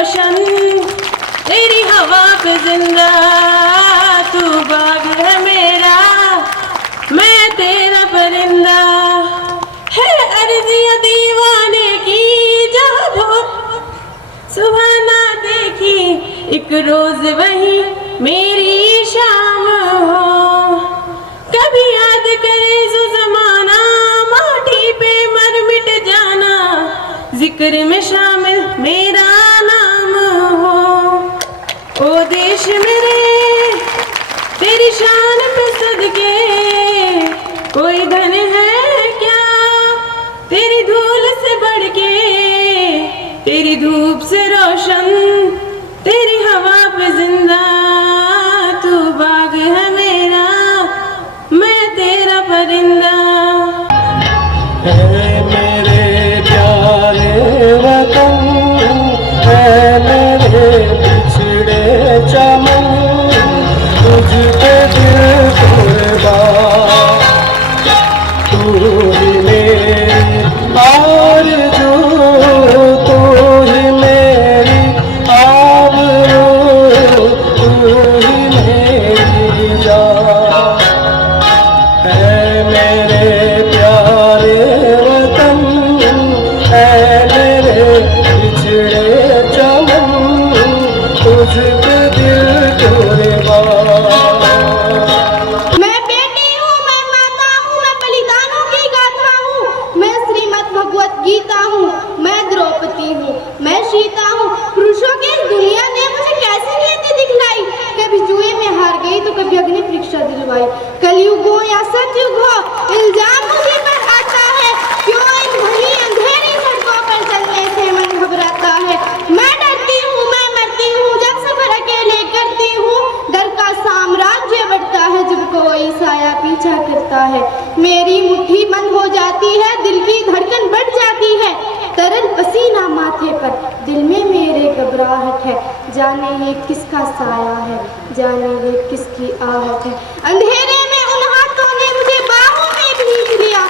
रोशन, तेरी हवा पे जिंदा, तू बाग है मेरा, मैं तेरा परिंदा। है अर्जियां दीवाने की जहाँ बहुत सुबह ना देखी, एक रोज वही मेरी शाम हो। कभी याद करे जो जमाना, माटी पे मर मिट जाना, जिक्र में शामिल मेरा नाम हो। ओ देश मेरे तेरी शान पे सदके, कोई धन है क्या तेरी धूल से बढ़ के, तेरी धूप से रोशन, तेरी हवा पे जिंदा, तू बाग है मेरा, मैं तेरा परिंदा। है मेरे प्यारे वतन, है मेरे बिछड़े चमन, तुझ पे दिल कुर्बान, तू ही मेरी आरज़ू, तू ही मेरी आबरू, तू ही मेरी जान। है मेरे प्यारे वतन, है मेरे बिछड़े चमन, तुझ पे दिल कुर्बान। मैं बेटी हूँ, मैं माता हूँ, मैं बलिदानों की गाथा हूँ, मैं श्रीमद् भगवत गीता हूँ, मैं द्रौपदी हूँ, मैं सीता हूँ। पुरुषों की इस दुनिया ने मुझे कैसी नीति दिखलाई, कभी जुए में हार गई तो कभी अग्नि परीक्षा दिलवाई। कलयुग हो या सतयुग हो, इल्जाम मुझे पर आता है, क्यों इन घनी अंधेरी सड़कों पर चलने से मन घबराता है। मैं डरती हूँ, मैं मरती हूँ, जब सफर अकेले करती हूँ, डर का साम्राज्य बढ़ता है जब कोई साया पीछा करता है। मेरी मुट्ठी बंद हो जाती है, दिल की धड़कन बढ़ जाती है, तरल पसीना माथे पर, दिल में मेरे घबराहट है, जाने ये किसका साया है, जाने ये किसकी आहट है। अंधेरे में उन हाथों ने मुझे बाहों में भींच लिया,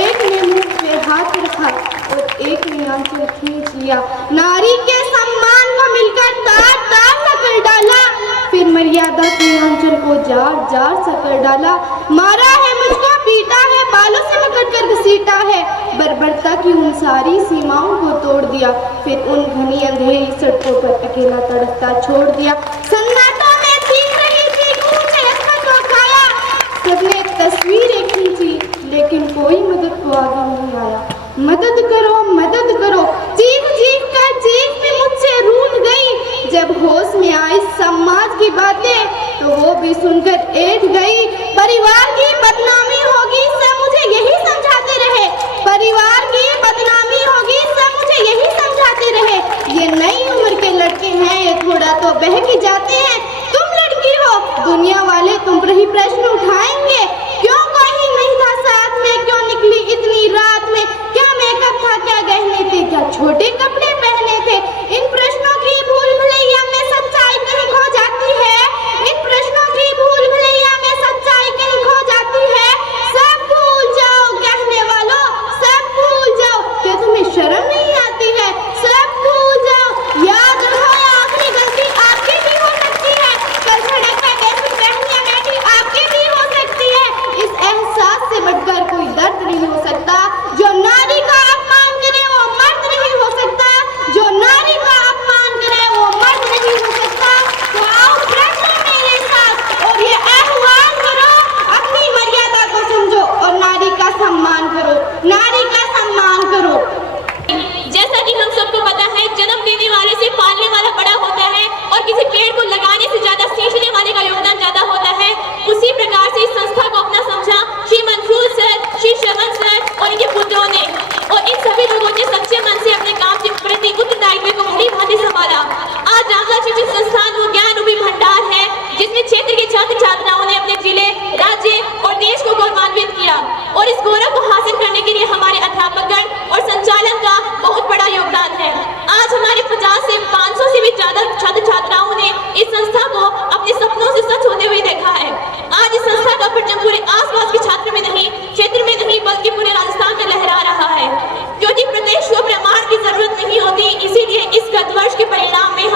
एक ने मुंह पे हाथ रखा और एक ने आंचल खींच लिया। नारी के सम्मान को मिलकर तार तार सा कर डाला, फिर मर्यादा के आंचल को जार जार सा कर डाला। मारा है मुझको, पीटा है, बालों से पकड़ कर घसीटा है, बर्बरता की उन सारी सीमाओं को तोड़ दिया, फिर उन घनी अंधेरी सड़कों पर अकेला तड़पता छोड़ दिया। सन्नाटा में छीन रही थी, ऊंचे अस्तर को खाया, सबने तस्वीरें खींची, लेकिन कोई मदद को आगे नहीं आया। मदद करो, चीख चीख कर चीख भी मुझसे रूठ गई। जब होश में आई समाज की बातें तो वो भी सुनकर ऐठ गई। परिवार की बदनामी होगी सब मुझे यही समझाते रहे, परिवार की बदनामी होगी सब मुझे यही समझाते रहे। ये नई उम्र के लड़के हैं, ये थोड़ा तो बहक ही जाते हैं। तुम लड़की हो, दुनिया वाले तुम पर ही प्रश्न उठाएंगे, क्यों कोई नहीं था साथ में, क्यों निकली इतनी रात में, क्या मेकअप था, क्या गहने थे, क्या छोटे कपड़े पहने थे। इन प्रश्नों की भूल भुलैया में सच्चाई कहीं खो जाती है, इन प्रश्नों की भूल भुलैया में सच्चाई कहीं खो जाती है। सब भूल जाओ कहने वालों, सब भूल जाओ, क्या तुम्हें शर्म नहीं आती है, सब भूल जाओ। याद रखो आखिरी गलती आपकी भी हो सकती है, कल सड़क पे बेटी बहनियां बेटी आपकी भी हो सकती है। इस एहसास से बढ़कर कोई दर्द नहीं हो सकता, जो नारी का अपमान करे वो मर्द नहीं हो सकता, जो नारी का अपमान करे वो मर्द नहीं हो सकता। तो आओ फ्रेंड्स मेरे साथ और ये आह्वान करो, अपनी मर्यादा को समझो और नारी का सम्मान करो, नारी का सम्मान करो। जैसा कि हम सबको पता है, जन्म देने वाले से पालने वाला बड़ा होता है और किसी पेड़ को लगाने से ज्यादा सींचने वाले का योगदान ज्यादा होता है। उसी प्रकार से इस संस्था को अपना समझा श्री मंसूर सर, श्री श्रवण सर और इनके पुत्रों ने, और इन सभी लोगों ने सच्चे मन से अपने काम के प्रति उत्तरदायित्व को बड़ी भांति संभाला। आज रामलाल शिक्षण संस्थान वो ज्ञान रूपी भंडार है जिसमें क्षेत्र के छात्र छात्राओं ने अपने जिले, राज्य और देश को गौरवान्वित किया, और इस गौरव को हासिल करने के लिए हमारे अध्यापकगण और संचालन का बहुत बड़ा योगदान है। आज हमारे 50 से 500 से भी ज्यादा छात्र छात्राओं ने इस संस्था को अपने सपनों से सच होते हुए देखा है। आज इस संस्था का परचम पूरे आसपास के क्षेत्र में नहीं बल्कि पूरे राजस्थान में लहरा रहा है, क्योंकि प्रत्येक शुभ प्रमाण की जरूरत नहीं होती, इसीलिए इस गत वर्ष के परिणाम में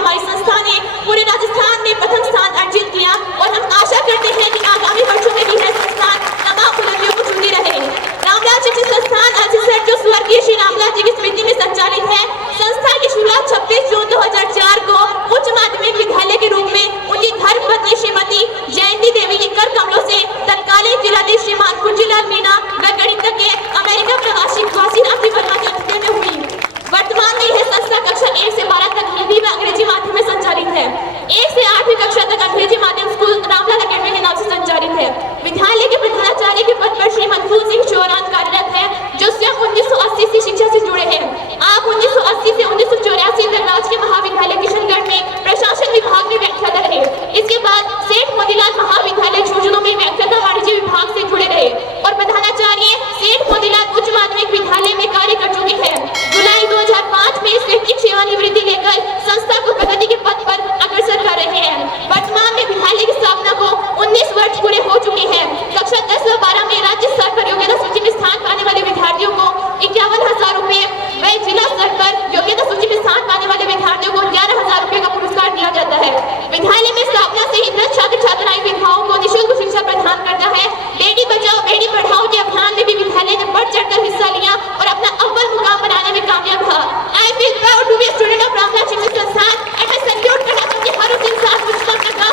1980 से शिक्षा से जुड़े हैं। आप 1980 से 1984 तक राजकीय महाविद्यालय किशनगढ़ में प्रशासन विभाग में व्याख्याता रहे। इसके बाद सेठ मोतीलाल महाविद्यालय झुंझुनू में व्याख्याता वाणिज्य विभाग से जुड़े रहे और प्रधानाचार्य सेठ मोतीलाल उच्च माध्यमिक विद्यालय में कार्य कर चुके हैं। जुलाई 2005 में शैक्षिक सेवानिवृत्ति लेकर संस्था को प्रगति के पथ पर अग्रसर कर रहे हैं। वर्तमान में विद्यालय की स्थापना को 19 वर्ष पूरे हो चुके हैं। कक्षा 10 व 12 में राज्य स्तर पर योग्यता सूची में स्थान पाने वाले विद्यार्थियों को 51,000 रुपए व जिला स्तर पर योग्यता सूची में स्थान पाने वाले विद्यार्थियों को 11,000 रुपए का पुरस्कार दिया जाता है। विद्यालय में स्थापना से ही 10 छात्र छात्राएं विधवाओं को निःशुल्क शिक्षा प्रदान करता है। बेटी बचाओ बेटी पढ़ाओ के अभियान में भी विद्यालय ने बढ़ चढ़कर हिस्सा लिया और अपना अव्वल मुकाम बनाने में कामयाब था। I feel proud to be a student of Ramlal Shikshan Sansthan and मैं सैल्यूट करता हूं कि हर उस इंसान को जिसने अपना काम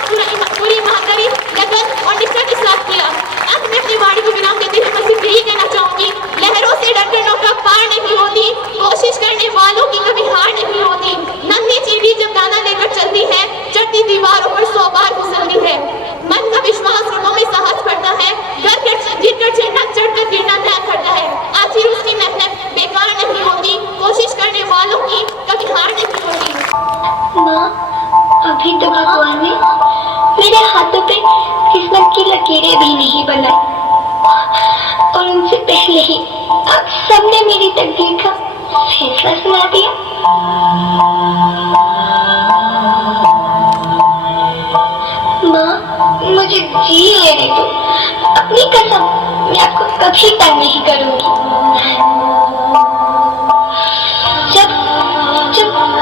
पूरी ईमानदारी, लगन और निष्ठा के साथ किया। अंत में अपनी वाणी को विराम देते हुए मैं सिर्फ यही कहना चाहूंगी, लहरों से डरकर नौका पार नहीं होती, कोशिश करने वालों की कभी हार नहीं होती। नन्ही चींटी जब दाना लेकर चलती है, चढ़ती दीवारों पर 100 बार फिसलती है। मन का विश्वास रगों में साहस बढ़ता है, गिरकर चढ़ना चढ़कर गिरना तय करता है। आखिर उसकी मेहनत बेकार नहीं होती, कोशिश करने वालों की कभी हार नहीं होती। माँ, अभी तो भगवान ने मेरे हाथों पे किस्मत की लकीरें भी नहीं बनाई और उनसे पहले ही आप सबने मेरी तकदीर का फैसला सुना दिया। माँ, मुझे जी लेने दो। अपनी कसम, मैं आपको कभी तंग नहीं करूंगी। जब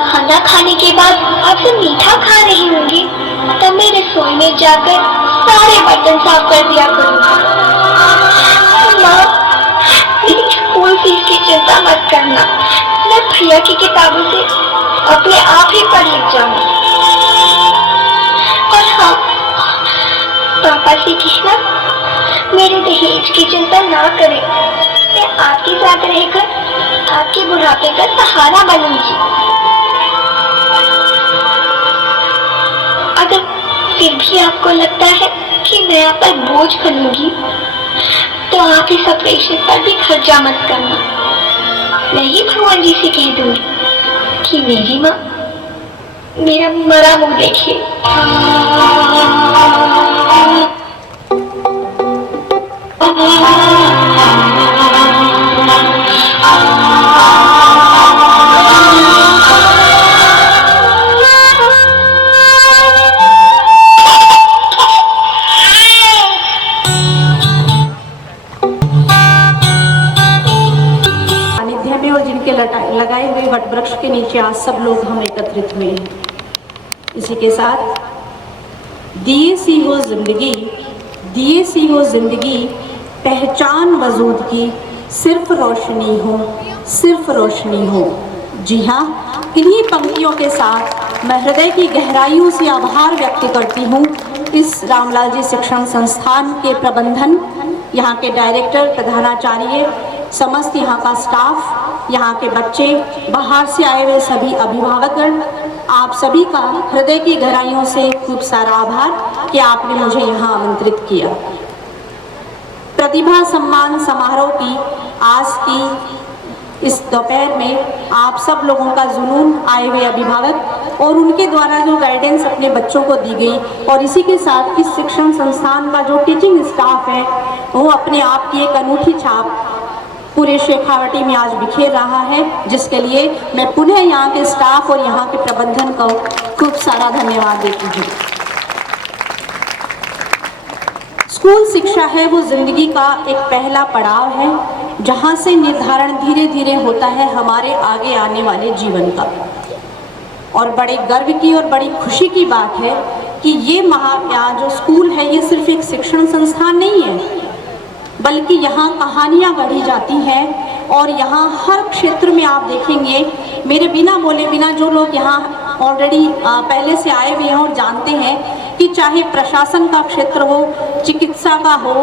खाना खाने के बाद आपसे मीठा खा रही होंगी, तब मैं रसोई में जाकर सारे बर्तन साफ कर दिया करूंगी। माँ, मेरी स्कूल फीस की चिंता मत करना, मैं भैया की किताबों से अपने आप ही पढ़ लिख जाऊंगी। और हाँ, पापा से कहना मेरे दहेज की चिंता ना करें, मैं आपके साथ रहकर आपके बुढ़ापे का सहारा बनूंगी। अगर फिर भी आपको लगता है कि मैं आप पर बोझ बनूंगी, तो आप इस ऑपरेशन पर भी खर्चा मत करना। मैं ही भगवान जी से कह दूंगी कि मेरी माँ मेरा मरा मुंह देखिए। लगाए हुए वट वृक्ष के नीचे आज सब लोग हम एकत्रित हुए हैं। इसी के साथ दिए सी हो जिंदगी पहचान वजूद की, सिर्फ रोशनी हो। जी हाँ, इन्हीं पंक्तियों के साथ मैं हृदय की गहराइयों से आभार व्यक्त करती हूँ इस रामलाल जी शिक्षण संस्थान के प्रबंधन, यहाँ के डायरेक्टर, प्रधानाचार्य, समस्त यहाँ का स्टाफ, यहाँ के बच्चे, बाहर से आए हुए सभी अभिभावकगण, आप सभी का हृदय की गहराइयों से खूब सारा आभार कि आपने मुझे यहाँ आमंत्रित किया। प्रतिभा सम्मान समारोह की आज की इस दोपहर में आप सब लोगों का जुनून, आए हुए अभिभावक और उनके द्वारा जो गाइडेंस अपने बच्चों को दी गई, और इसी के साथ इस शिक्षण संस्थान का जो टीचिंग स्टाफ है वो अपने आप की एक अनूठी छाप पूरे शेखावटी में आज बिखेर रहा है, जिसके लिए मैं पुनः यहाँ के स्टाफ और यहाँ के प्रबंधन को खूब सारा धन्यवाद देती हूँ। स्कूल शिक्षा है वो जिंदगी का एक पहला पड़ाव है, जहाँ से निर्धारण धीरे धीरे होता है हमारे आगे आने वाले जीवन का। और बड़े गर्व की और बड़ी खुशी की बात है कि ये यहाँ जो स्कूल है ये सिर्फ एक शिक्षण संस्थान नहीं है, बल्कि यहाँ कहानियाँ गढ़ी जाती हैं और यहाँ हर क्षेत्र में आप देखेंगे, मेरे बिना बोले बिना जो लोग यहाँ ऑलरेडी पहले से आए हुए हैं और जानते हैं कि चाहे प्रशासन का क्षेत्र हो, चिकित्सा का हो,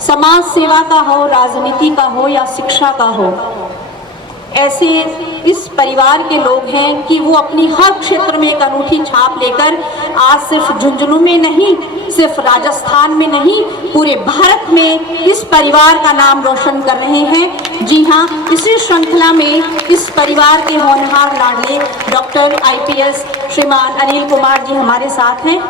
समाज सेवा का हो, राजनीति का हो या शिक्षा का हो, ऐसे इस परिवार के लोग हैं कि वो अपनी हर क्षेत्र में एक अनूठी छाप लेकर आज सिर्फ झुंझुनू में नहीं सिर्फ राजस्थान में नहीं पूरे भारत में इस परिवार का नाम रोशन कर रहे हैं। जी हाँ, इसी श्रृंखला में इस परिवार के होनहार लाडले डॉक्टर IPS श्रीमान अनिल कुमार जी हमारे साथ हैं,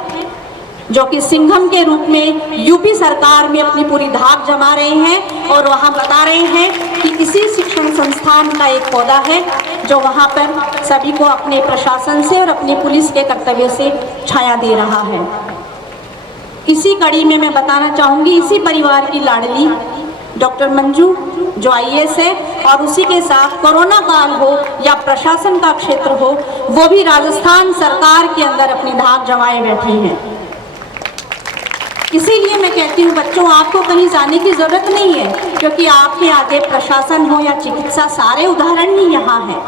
जो कि सिंघम के रूप में यूपी सरकार में अपनी पूरी धाक जमा रहे हैं और वहाँ बता रहे हैं कि इसी शिक्षण संस्थान का एक पौधा है जो वहाँ पर सभी को अपने प्रशासन से और अपनी पुलिस के कर्तव्य से छाया दे रहा है। इसी कड़ी में मैं बताना चाहूँगी, इसी परिवार की लाडली डॉक्टर मंजू जो IAS है, और उसी के साथ कोरोना काल हो या प्रशासन का क्षेत्र हो, वो भी राजस्थान सरकार के अंदर अपनी धाक जमाए बैठी हैं। इसीलिए मैं कहती हूँ बच्चों, आपको कहीं जाने की जरूरत नहीं है, क्योंकि आपके आगे प्रशासन हो या चिकित्सा, सारे उदाहरण ही यहाँ हैं।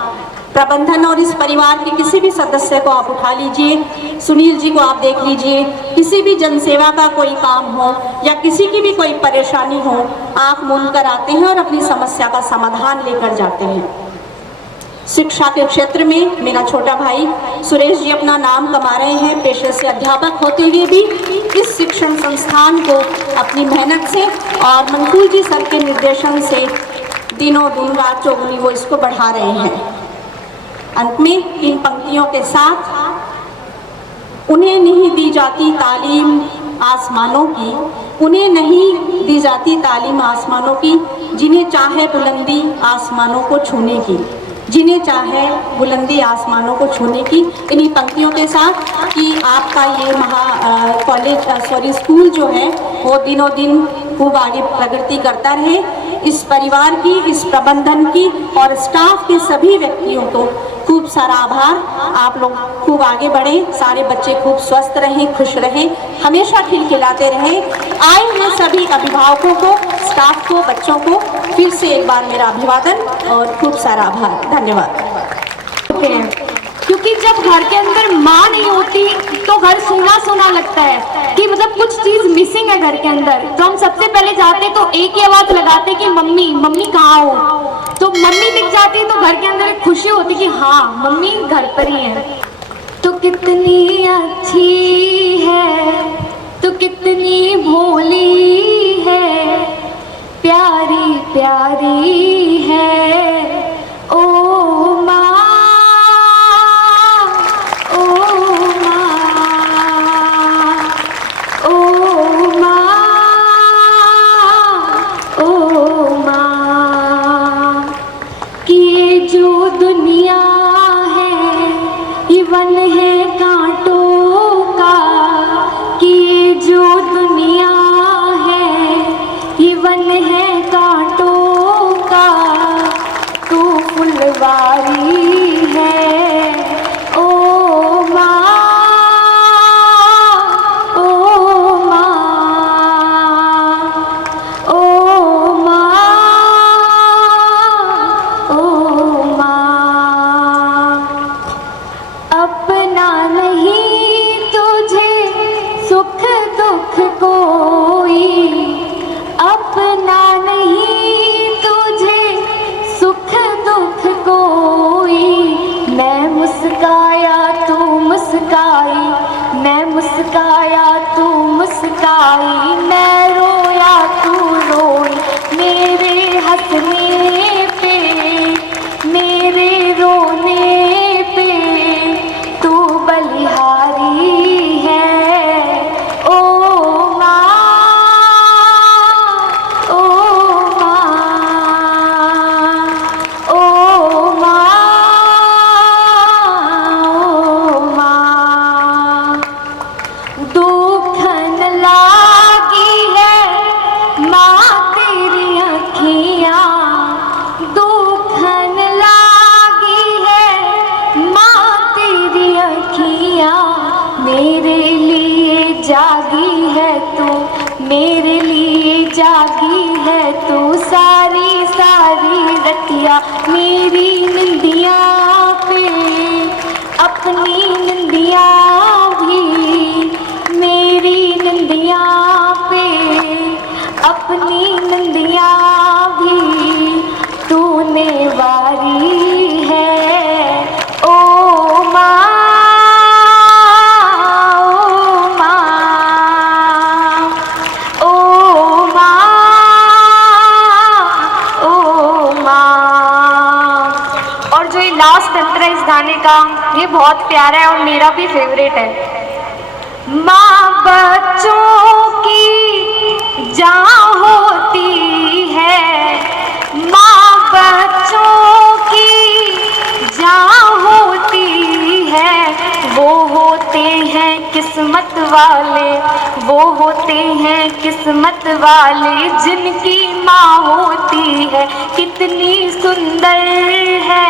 प्रबंधन और इस परिवार के किसी भी सदस्य को आप उठा लीजिए, सुनील जी को आप देख लीजिए, किसी भी जनसेवा का कोई काम हो या किसी की भी कोई परेशानी हो, आँख मूंद कर आते हैं और अपनी समस्या का समाधान लेकर जाते हैं। शिक्षा के क्षेत्र में मेरा छोटा भाई सुरेश जी अपना नाम कमा रहे हैं, पेशे से अध्यापक होते हुए भी इस शिक्षण संस्थान को अपनी मेहनत से और मंकुल जी सर के निर्देशन से दिनों दिन रात चौगुनी वो इसको बढ़ा रहे हैं। अंत में इन पंक्तियों के साथ, उन्हें नहीं दी जाती तालीम आसमानों की, उन्हें नहीं दी जाती तालीम आसमानों की, जिन्हें चाहे बुलंदी आसमानों को छूने की, जिन्हें चाहे बुलंदी आसमानों को छूने की। इन्हीं पंक्तियों के साथ कि आपका ये स्कूल जो है वो दिनों दिन खूब आगे प्रगति करता रहे। इस परिवार की, इस प्रबंधन की और स्टाफ के सभी व्यक्तियों को खूब सारा आभार। आप लोग खूब आगे बढ़े, सारे बच्चे खूब स्वस्थ रहें, खुश रहें, हमेशा खिलखिलाते रहें। आए हुए सभी अभिभावकों को, स्टाफ को, बच्चों को फिर से एक बार मेरा अभिवादन और खूब सारा आभार। धन्यवाद। क्योंकि जब घर के अंदर माँ नहीं होती तो घर सूना सूना लगता है कि मतलब कुछ चीज मिसिंग है घर के अंदर। तो हम सबसे पहले जाते तो एक ही आवाज लगाते कि मम्मी, मम्मी कहाँ हो। तो मम्मी दिख जाती तो घर के अंदर एक खुशी होती कि हाँ मम्मी घर पर ही है। तो कितनी अच्छी है, तो कितनी भोली है, प्यारी प्यारी है ओ माँ, मेरी नंदिया पे अपनी नंदिया भी, मेरी नंदिया पे अपनी नंदिया भी तूने वारी है ओ माँ, ओ माँ। लास्ट अंतरा इस गाने का, ये बहुत प्यारा है और मेरा भी फेवरेट है। माँ बच्चों की जान होती है, माँ बच्चों की जान होती है, वो होते हैं किस्मत वाले, वो होते हैं किस्मत वाले जिनकी माँ होती है। कितनी सुंदर है,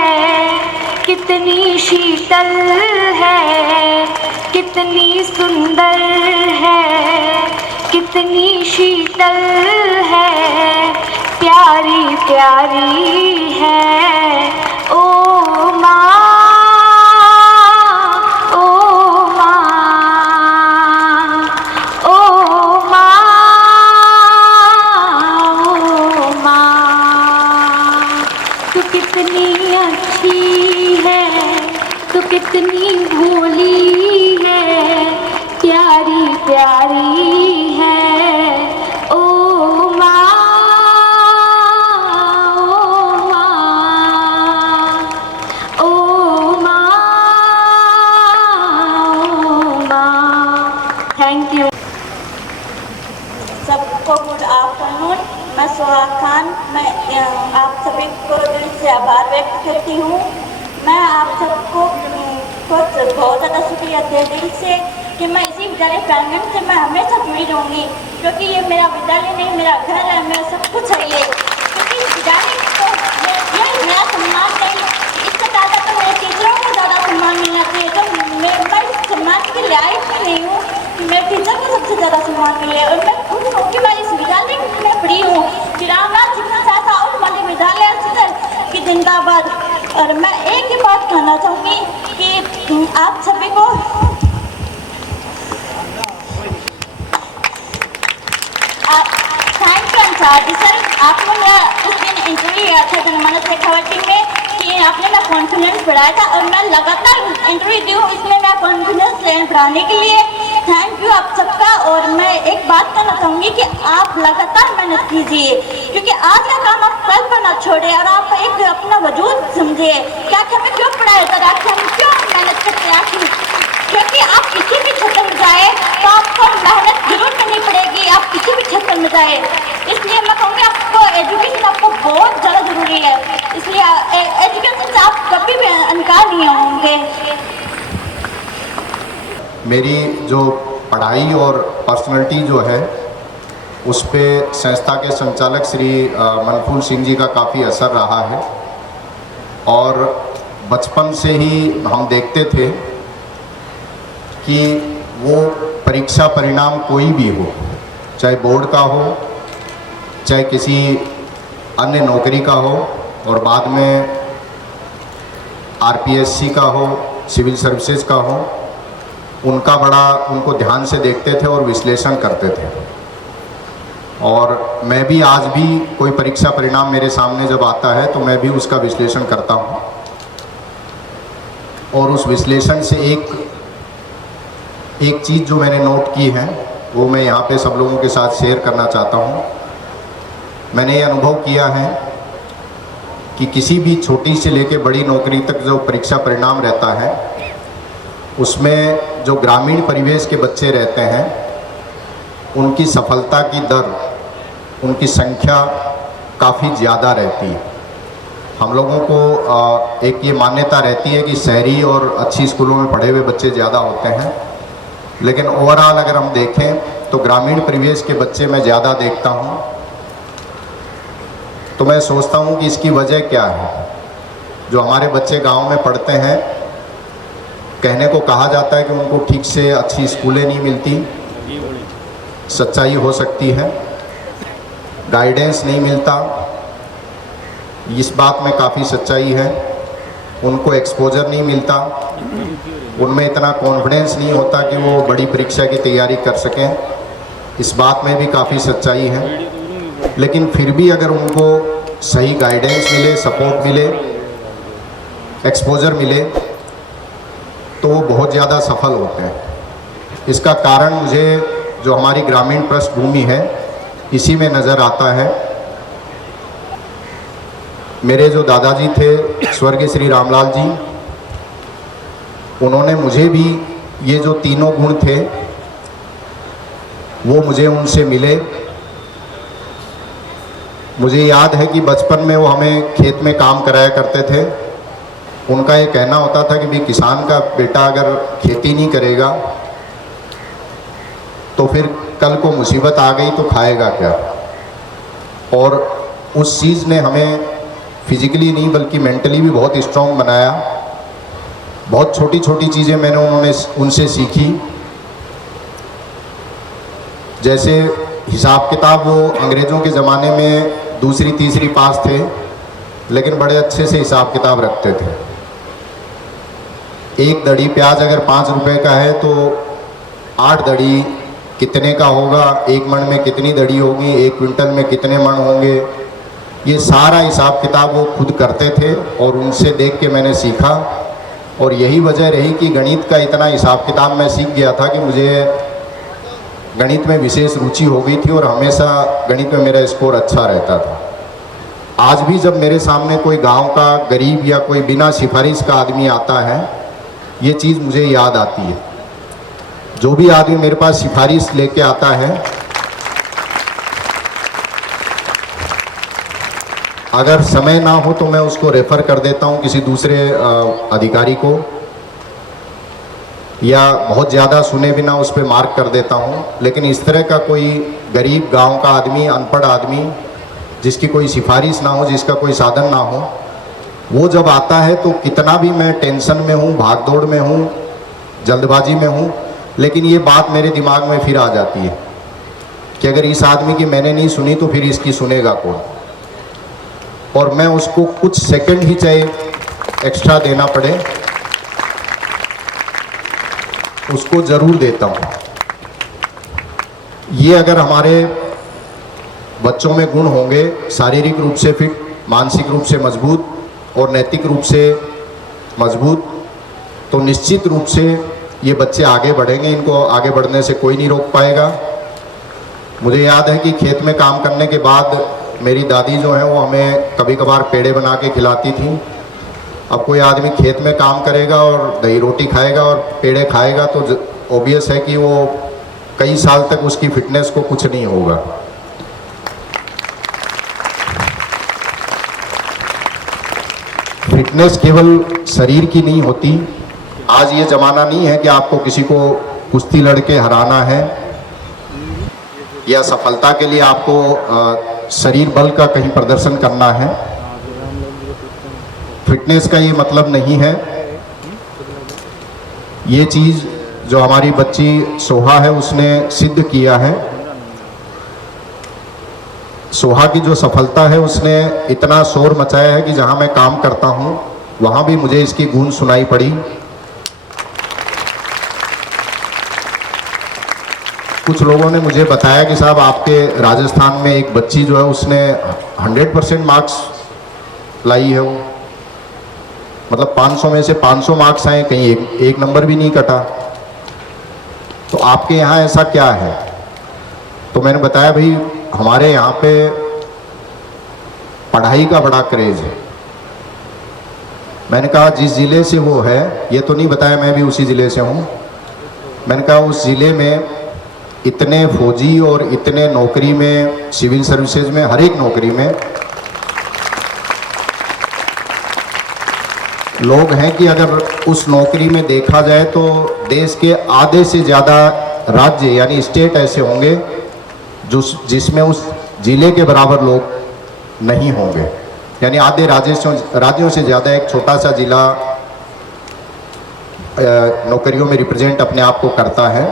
कितनी शीतल है, कितनी सुंदर है, कितनी शीतल है, प्यारी प्यारी है ओ माँ, ओ माँ, ओ माँ, ओ माँ। तू कितनी अच्छी है, तू कितनी भोली है, प्यारी प्यारी है ओ माँ, ओ माँ, ओ माँ। Thank you. सबको गुड आफ्टरनून। मैं सुहाग खान, मैं आप सभी को दिल से आभार व्यक्त करती हूँ। मैं आप सबको बहुत ज़्यादा शुक्रिया दे दिल से कि मैं इसी विद्यालय प्रांगण से मैं हमेशा जुड़ी रहूँगी, क्योंकि ये मेरा विद्यालय नहीं, मेरा घर है, मेरा सब कुछ है ये। क्योंकि इस विद्यालय को ये मेरा सम्मान नहीं, इससे ज़्यादा तो मेरे टीचरों को ज़्यादा सम्मान मिलना चाहिए। तो मैं इस सम्मान के लायक भी नहीं हूँ कि मेरे टीचर को सबसे ज़्यादा सम्मान मिले। और मैं खुद हूँ कि मैं इस विद्यालय में पढ़ी हूँ, कि रामनाथ शिक्षा संस्था और मध्य विद्यालय अक्षर की जिंदाबाद। और मैं एक ही बात कहना चाहूँगी कि आप सभी को थैंक यू अंसारी सर, आपने मेरा उस दिन इंटरव्यू लिया था जनमानस शेखावटी में कि आपने मेरा कॉन्फिडेंस बढ़ाया था, और मैं लगातार इंटरव्यू दी हूँ इसमें मेरा कॉन्फिडेंस बढ़ाने के लिए। थैंक यू आप सबका। और मैं एक बात कहना चाहूँगी कि आप लगातार मेहनत कीजिए, क्योंकि आज का काम आप कल पर ना छोड़े, और आप एक अपना वजूद समझिए क्या कि हमें क्यों पढ़ाया जाता है, हम क्यों मेहनत करते हैं आखिर। क्योंकि आप किसी भी क्षेत्र में जाए तो आपको मेहनत जरूर करनी पड़ेगी, आप किसी भी क्षेत्र में जाए। इसलिए मैं कहूँगी आपको एजुकेशन आपको बहुत ज़्यादा ज़रूरी है, इसलिए एजुकेशन से आप कभी भी इनकार नहीं होंगे। मेरी जो पढ़ाई और पर्सनैलिटी जो है उस पर संस्था के संचालक श्री मनफूल सिंह जी का काफ़ी असर रहा है। और बचपन से ही हम देखते थे कि वो परीक्षा परिणाम कोई भी हो, चाहे बोर्ड का हो, चाहे किसी अन्य नौकरी का हो, और बाद में आरपीएससी का हो, सिविल सर्विसेज का हो, उनका बड़ा उनको ध्यान से देखते थे और विश्लेषण करते थे। और मैं भी आज भी कोई परीक्षा परिणाम मेरे सामने जब आता है तो मैं भी उसका विश्लेषण करता हूँ, और उस विश्लेषण से एक चीज़ जो मैंने नोट की है वो मैं यहाँ पे सब लोगों के साथ शेयर करना चाहता हूँ। मैंने ये अनुभव किया है कि किसी भी छोटी से लेकर बड़ी नौकरी तक जो परीक्षा परिणाम रहता है उसमें जो ग्रामीण परिवेश के बच्चे रहते हैं उनकी सफलता की दर, उनकी संख्या काफ़ी ज़्यादा रहती है। हम लोगों को एक ये मान्यता रहती है कि शहरी और अच्छी स्कूलों में पढ़े हुए बच्चे ज़्यादा होते हैं, लेकिन ओवरऑल अगर हम देखें तो ग्रामीण परिवेश के बच्चे मैं ज़्यादा देखता हूँ। तो मैं सोचता हूँ कि इसकी वजह क्या है। जो हमारे बच्चे गांव में पढ़ते हैं, कहने को कहा जाता है कि उनको ठीक से अच्छी स्कूलें नहीं मिलती, सच्चाई हो सकती है, गाइडेंस नहीं मिलता, इस बात में काफ़ी सच्चाई है। उनको एक्सपोजर नहीं मिलता, उनमें इतना कॉन्फिडेंस नहीं होता कि वो बड़ी परीक्षा की तैयारी कर सकें, इस बात में भी काफ़ी सच्चाई है। लेकिन फिर भी अगर उनको सही गाइडेंस मिले, सपोर्ट मिले, एक्सपोजर मिले तो वो बहुत ज़्यादा सफल होते हैं। इसका कारण मुझे जो हमारी ग्रामीण पृष्ठभूमि है इसी में नज़र आता है। मेरे जो दादाजी थे स्वर्गीय श्री रामलाल जी, उन्होंने मुझे भी ये जो तीनों गुण थे वो मुझे उनसे मिले। मुझे याद है कि बचपन में वो हमें खेत में काम कराया करते थे। उनका ये कहना होता था कि भी किसान का बेटा अगर खेती नहीं करेगा तो फिर कल को मुसीबत आ गई तो खाएगा क्या। और उस चीज़ ने हमें फिजिकली नहीं बल्कि मेंटली भी बहुत स्ट्रॉन्ग बनाया। बहुत छोटी छोटी चीज़ें मैंने उनसे सीखी। जैसे हिसाब किताब, वो अंग्रेज़ों के ज़माने में दूसरी तीसरी पास थे, लेकिन बड़े अच्छे से हिसाब किताब रखते थे। एक दड़ी प्याज अगर 5 रुपए का है तो 8 दड़ी कितने का होगा, 1 मण में कितनी दड़ी होगी, 1 क्विंटल में कितने मण होंगे, ये सारा हिसाब किताब वो खुद करते थे और उनसे देख के मैंने सीखा। और यही वजह रही कि गणित का इतना हिसाब किताब मैं सीख गया था कि मुझे गणित में विशेष रुचि हो गई थी और हमेशा गणित में मेरा स्कोर अच्छा रहता था। आज भी जब मेरे सामने कोई गांव का गरीब या कोई बिना सिफारिश का आदमी आता है, ये चीज़ मुझे याद आती है। जो भी आदमी मेरे पास सिफारिश लेके आता है, अगर समय ना हो तो मैं उसको रेफ़र कर देता हूँ किसी दूसरे अधिकारी को, या बहुत ज़्यादा सुने बिना उस पर मार्क कर देता हूँ। लेकिन इस तरह का कोई गरीब गांव का आदमी, अनपढ़ आदमी, जिसकी कोई सिफारिश ना हो, जिसका कोई साधन ना हो, वो जब आता है तो कितना भी मैं टेंशन में हूँ, भागदौड़ में हूँ, जल्दबाजी में हूँ, लेकिन ये बात मेरे दिमाग में फिर आ जाती है कि अगर इस आदमी की मैंने नहीं सुनी तो फिर इसकी सुनेगा कौन। और मैं उसको कुछ सेकंड ही चाहे एक्स्ट्रा देना पड़े, उसको ज़रूर देता हूँ। ये अगर हमारे बच्चों में गुण होंगे, शारीरिक रूप से फिट, मानसिक रूप से मजबूत और नैतिक रूप से मजबूत, तो निश्चित रूप से ये बच्चे आगे बढ़ेंगे। इनको आगे बढ़ने से कोई नहीं रोक पाएगा। मुझे याद है कि खेत में काम करने के बाद मेरी दादी जो है वो हमें कभी कभार पेड़े बना के खिलाती थी। अब कोई आदमी खेत में काम करेगा और दही रोटी खाएगा और पेड़े खाएगा तो ऑब्वियस है कि वो कई साल तक उसकी फिटनेस को कुछ नहीं होगा। फिटनेस केवल शरीर की नहीं होती। आज ये ज़माना नहीं है कि आपको किसी को कुश्ती लड़के हराना है या सफलता के लिए आपको शरीर बल का कहीं प्रदर्शन करना है। फिटनेस का ये मतलब नहीं है। ये चीज़ जो हमारी बच्ची सोहा है उसने सिद्ध किया है। सोहा की जो सफलता है, उसने इतना शोर मचाया है कि जहाँ मैं काम करता हूँ वहाँ भी मुझे इसकी गूंज सुनाई पड़ी। कुछ लोगों ने मुझे बताया कि साहब आपके राजस्थान में एक बच्ची जो है उसने 100% मार्क्स लाई है। वो मतलब 500 में से 500 मार्क्स आए, कहीं एक नंबर भी नहीं कटा। तो आपके यहाँ ऐसा क्या है? तो मैंने बताया भाई हमारे यहाँ पे पढ़ाई का बड़ा क्रेज है। मैंने कहा जिस ज़िले से वो है, ये तो नहीं बताया मैं भी उसी ज़िले से हूँ। मैंने कहा उस ज़िले में इतने फौजी और इतने नौकरी में, सिविल सर्विसेज में, हर एक नौकरी में लोग हैं कि अगर उस नौकरी में देखा जाए तो देश के आधे से ज़्यादा राज्य यानी स्टेट ऐसे होंगे जिसमें उस ज़िले के बराबर लोग नहीं होंगे। यानी आधे राज्यों से ज़्यादा एक छोटा सा ज़िला नौकरियों में रिप्रेजेंट अपने आप को करता है।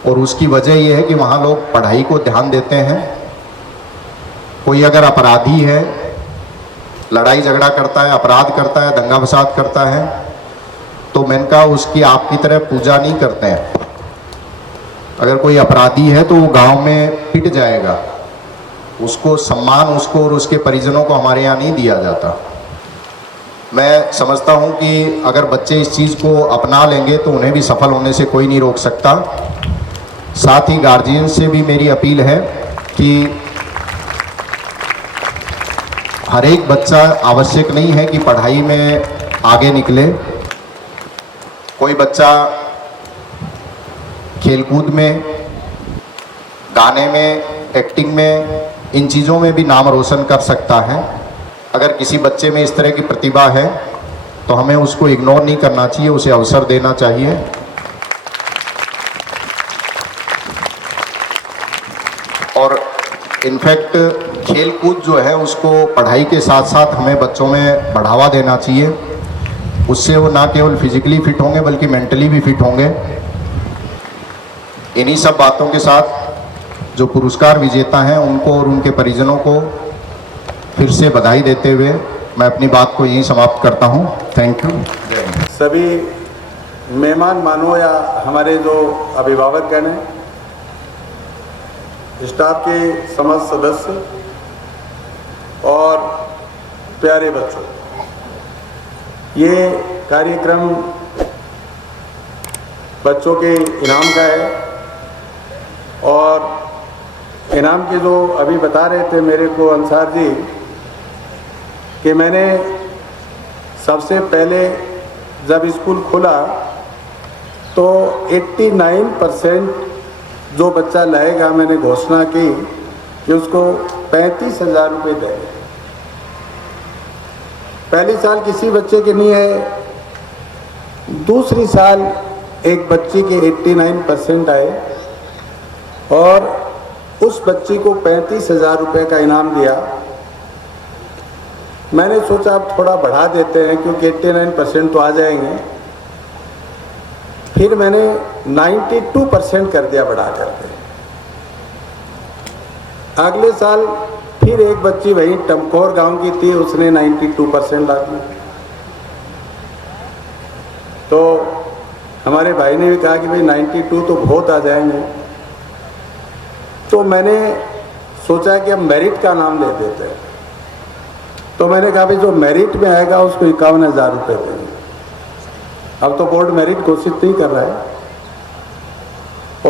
और उसकी वजह यह है कि वहाँ लोग पढ़ाई को ध्यान देते हैं। कोई अगर अपराधी है, लड़ाई झगड़ा करता है, अपराध करता है, दंगा फसाद करता है, तो मैंने कहा उसकी आपकी तरह पूजा नहीं करते हैं। अगर कोई अपराधी है तो वो गांव में पिट जाएगा, उसको सम्मान उसको और उसके परिजनों को हमारे यहाँ नहीं दिया जाता। मैं समझता हूँ कि अगर बच्चे इस चीज़ को अपना लेंगे तो उन्हें भी सफल होने से कोई नहीं रोक सकता। साथ ही गार्जियन से भी मेरी अपील है कि हर एक बच्चा आवश्यक नहीं है कि पढ़ाई में आगे निकले। कोई बच्चा खेलकूद में, गाने में, एक्टिंग में, इन चीज़ों में भी नाम रोशन कर सकता है। अगर किसी बच्चे में इस तरह की प्रतिभा है तो हमें उसको इग्नोर नहीं करना चाहिए, उसे अवसर देना चाहिए। और इनफैक्ट खेलकूद जो है उसको पढ़ाई के साथ साथ हमें बच्चों में बढ़ावा देना चाहिए। उससे वो ना केवल फिजिकली फिट होंगे बल्कि मेंटली भी फिट होंगे। इन्हीं सब बातों के साथ जो पुरस्कार विजेता हैं उनको और उनके परिजनों को फिर से बधाई देते हुए मैं अपनी बात को यहीं समाप्त करता हूं। Thank you. सभी मेहमान मानो या हमारे जो अभिभावकगण हैं, स्टाफ के समस्त सदस्य और प्यारे बच्चों, ये कार्यक्रम बच्चों के इनाम का है। और इनाम के जो अभी बता रहे थे मेरे को अंसार जी कि मैंने सबसे पहले जब स्कूल खुला तो 89% जो बच्चा लाएगा मैंने घोषणा की कि उसको 35,000 रुपये देंगे। पहली साल किसी बच्चे के नहीं है, दूसरी साल एक बच्चे के 89% आए और उस बच्चे को 35,000 रुपये का इनाम दिया। मैंने सोचा अब थोड़ा बढ़ा देते हैं क्योंकि 89% तो आ जाएंगे। फिर मैंने 92% कर दिया बढ़ा करके। अगले साल फिर एक बच्ची वही टमकोर गांव की थी, उसने 92% ला दी। तो हमारे भाई ने भी कहा कि भाई 92 तो बहुत आ जाएंगे। तो मैंने सोचा कि अब मेरिट का नाम ले देते हैं। तो मैंने कहा भाई जो मेरिट में आएगा उसको 51,000 रुपये देंगे। अब तो बोर्ड मेरिट घोषित नहीं कर रहा है।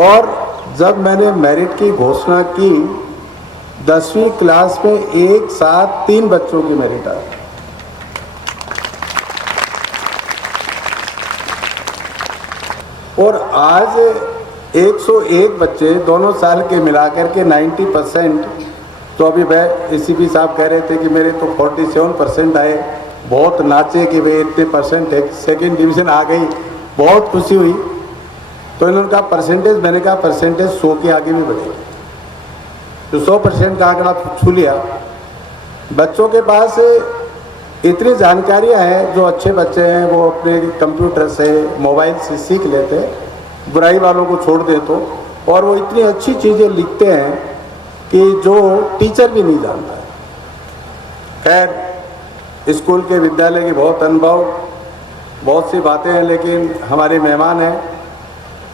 और जब मैंने मेरिट की घोषणा की, 10वीं क्लास में एक साथ 3 बच्चों की मेरिट आई। और आज 101 बच्चे दोनों साल के मिलाकर के 90%। तो अभी एसीपी साहब कह रहे थे कि मेरे तो 47% आए, बहुत नाचे कि भाई इतने परसेंट है, सेकेंड डिवीज़न आ गई, बहुत खुशी हुई। तो इन्होंने कहा परसेंटेज, मैंने कहा परसेंटेज 100 के आगे भी बढ़ेगी। तो 100% का आंकड़ा छू लिया। बच्चों के पास इतनी जानकारियां हैं, जो अच्छे बच्चे हैं वो अपने कंप्यूटर से, मोबाइल से सीख लेते हैं, बुराई वालों को छोड़ दे तो। और वो इतनी अच्छी चीज़ें लिखते हैं कि जो टीचर भी नहीं जानता है। खैर, स्कूल के विद्यालय की बहुत अनुभव, बहुत सी बातें हैं, लेकिन हमारे मेहमान हैं।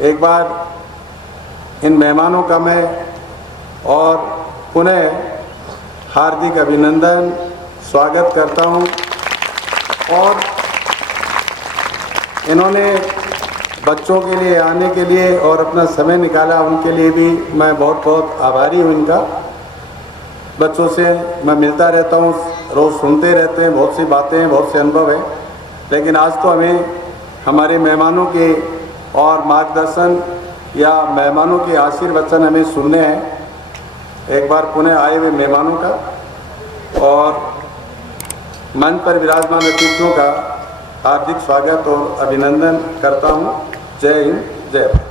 एक बार इन मेहमानों का मैं और पुनः हार्दिक अभिनंदन स्वागत करता हूं। और इन्होंने बच्चों के लिए आने के लिए और अपना समय निकाला, उनके लिए भी मैं बहुत बहुत आभारी हूँ इनका। बच्चों से मैं मिलता रहता हूँ, रोज़ सुनते रहते हैं, बहुत सी बातें हैं, बहुत से अनुभव हैं। लेकिन आज तो हमें हमारे मेहमानों के और मार्गदर्शन या मेहमानों के आशीर्वचन हमें सुनने हैं। एक बार पुनः आए हुए मेहमानों का और मंच पर विराजमान अतिथियों का हार्दिक स्वागत और अभिनंदन करता हूँ। जय हिंद, जय भारत।